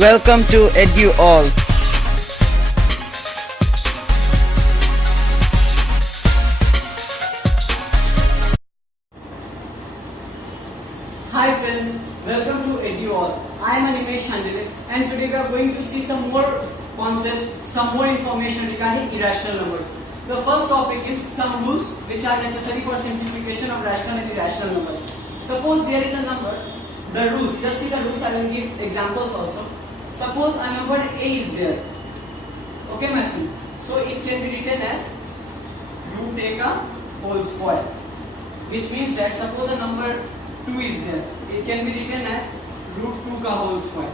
Welcome to EduAll. Hi friends, welcome to EduAll. I am Animesh Chandile and today we are going to see some more concepts, some more information regarding irrational numbers. The first topic is some rules which are necessary for simplification of rational and irrational numbers. Suppose there is a number, the rules, just see the rules, I will give examples also. Suppose a number A is there. Okay my friends, so it can be written as root A ka whole square, which means that suppose a number 2 is there, it can be written as root 2 का whole square.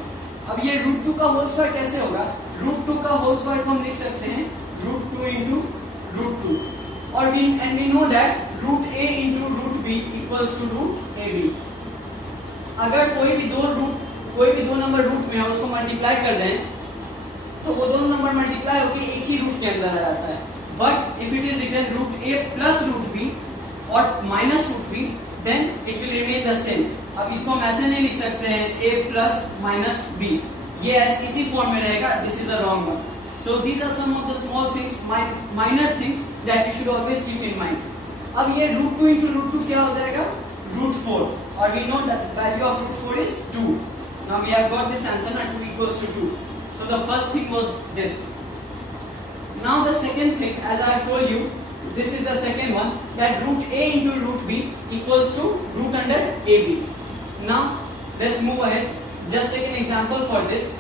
अब ये root 2 का whole square कैसे होगा? root 2 का whole square को हम लिख सकते हैं root 2 into root 2 और we know that root a into root b equals to root ab. अगर कोई भी दो नंबर रूट में है उसको मल्टीप्लाई कर रहे हैं तो वो दोनों नंबर मल्टीप्लाई होकर एक ही रूट के अंदर आ जाता है. But if it is written root A plus root B or minus root B then it will remain the same. अब इसको हम ऐसे नहीं लिख सकते हैं a प्लस माइनस बी, ये ऐसे इसी फॉर्म में रहेगा. This is a wrong one. So these are some of the small things, minor things that you should always keep in mind. अब ये root 2 into root 2 क्या हो जाएगा? root 4 और we know that value of root 4 is 2. Now we have got this answer now 2 equals to 2. So the first thing was this. Now the second thing, as I have told you, this is the second one, that root a into root b equals to root under ab. Now let's move ahead. Just take an example for this.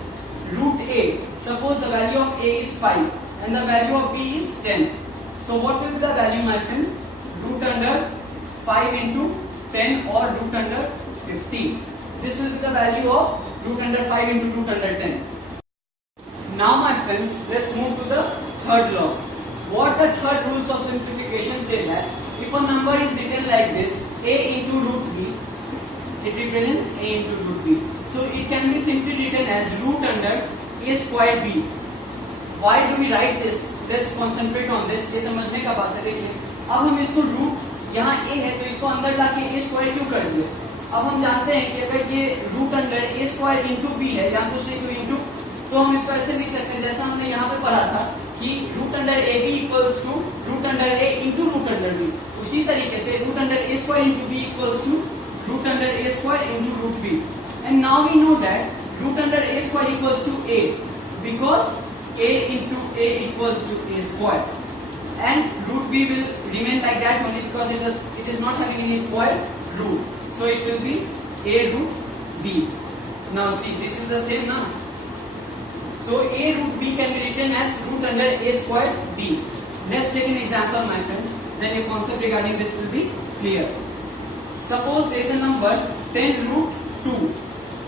Root a, suppose the value of a is 5 and the value of b is 10. So what will be the value my friends? Root under 5 into 10 or root under 50. This will be the value of root under 5 into root under 10. Now my friends, let's move to the third law. What the third rules of simplification say that if a number is written like this, a into root b, it represents a into root b. So it can be simply written as root under a square b. Why do we write this? Let's concentrate on this. ये समझने का बात है. देखिए अब हम इसको root यहाँ a है तो इसको अंदर लाके a स्क्वायर क्यों कर दिए? अब हम जानते हैं कि अगर ये root under a square into b है, यहाँ कुछ नहीं तो इंटू, तो हम इसको ऐसे लिख सकते हैं जैसा हमने यहाँ पे पढ़ा था कि root under A B equals to root under A into root under B. उसी तरीके से root under a square into b equals to root under a square into root b. And now we know that root under a square equals to a because a into a equals to a square, and root b will remain like that only because it is not having any square root. So it will be a root b. Now see, this is the same now. So a root b can be written as root under a square b. Let's take an example my friends, then your concept regarding this will be clear. Suppose there is a number 10 root 2.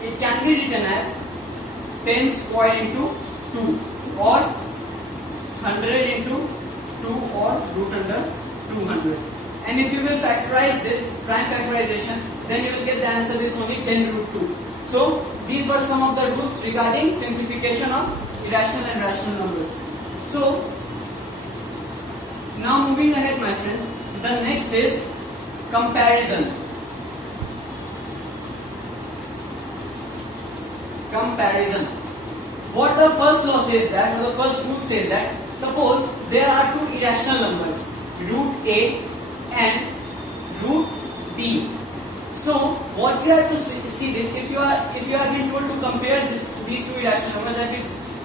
It can be written as 10 square into 2 or 100 into 2 or root under 200. And if you will factorize this, prime factorization, then you will get the answer is only 10 root 2. So these were some of the rules regarding simplification of irrational and rational numbers. So now moving ahead my friends, the next is comparison. Comparison. What the first law says that, or the first rule says that, suppose there are two irrational numbers, root a and root b. So what you have to see this, if you have been told to compare these two irrational numbers,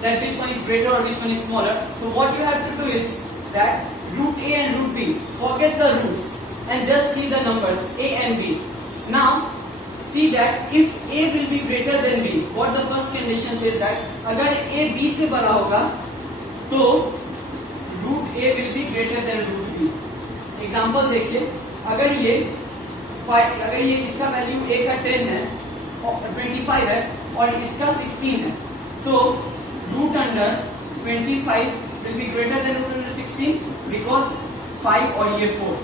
that which one is greater or which one is smaller, so what you have to do is that root a and root b, forget the roots and just see the numbers a and b. Now see that if a will be greater than b, what the first condition says that अगर a b से बड़ा होगा तो root a will be greater than root b. Example देखिए, अगर ये इसका value a का 10 है और 25 है और इसका 16 है तो root under 25 will be greater than root under 16 because 5 और ये 4.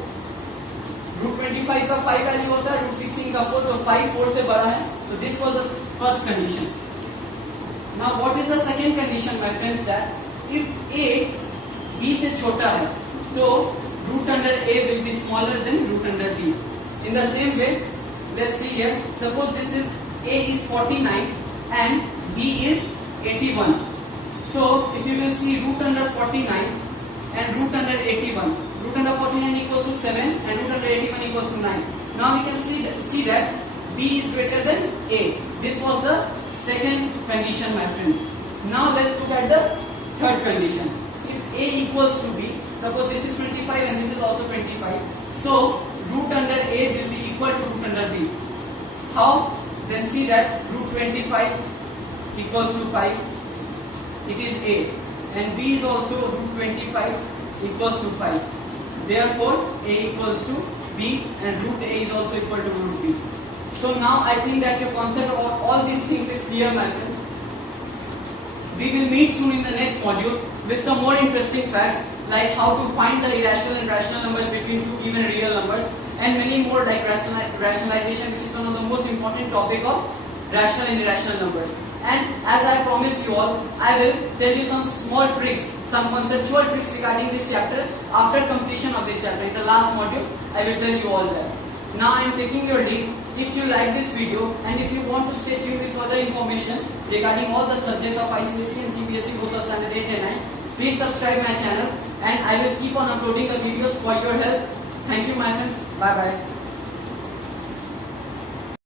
रूट 25 का 5 वैल्यू होता है, रूट 16 का 4, तो 5 4 से बड़ा है. तो this was the first condition. Now what is the second condition my friends, that if a b से छोटा है तो root under a will be smaller than root under b. In the same way, let's see here, suppose this is a is 49 and b is 81. So if you will see root under 49 and root under 81. Root under 49 equals to 7 and root under 81 equals to 9. Now we can see that B is greater than A. This was the second condition, my friends. Now let's look at the third condition. If A equals to B, suppose this is 25 and this is also 25. So root under A will be equal to root under B. How? Then see that root 25 equals to 5. It is A. And B is also root 25 equals to 5. Therefore, A equals to B and root A is also equal to root B. So now I think that your concept of all these things is clear, my friends. We will meet soon in the next module with some more interesting facts like how to find the irrational and rational numbers between two given real numbers and many more like rationalization, which is one of the most important topic of rational and irrational numbers. And as I promised you all, I will tell you some small tricks, some conceptual tricks regarding this chapter after completion of this chapter. In the last module, I will tell you all that. Now I am taking your leave. If you like this video and if you want to stay tuned with further information regarding all the subjects of ICSE and CBSE both of standard 8 and 9, please subscribe my channel and I will keep on uploading the videos for your help. Thank you, my friends. Bye bye.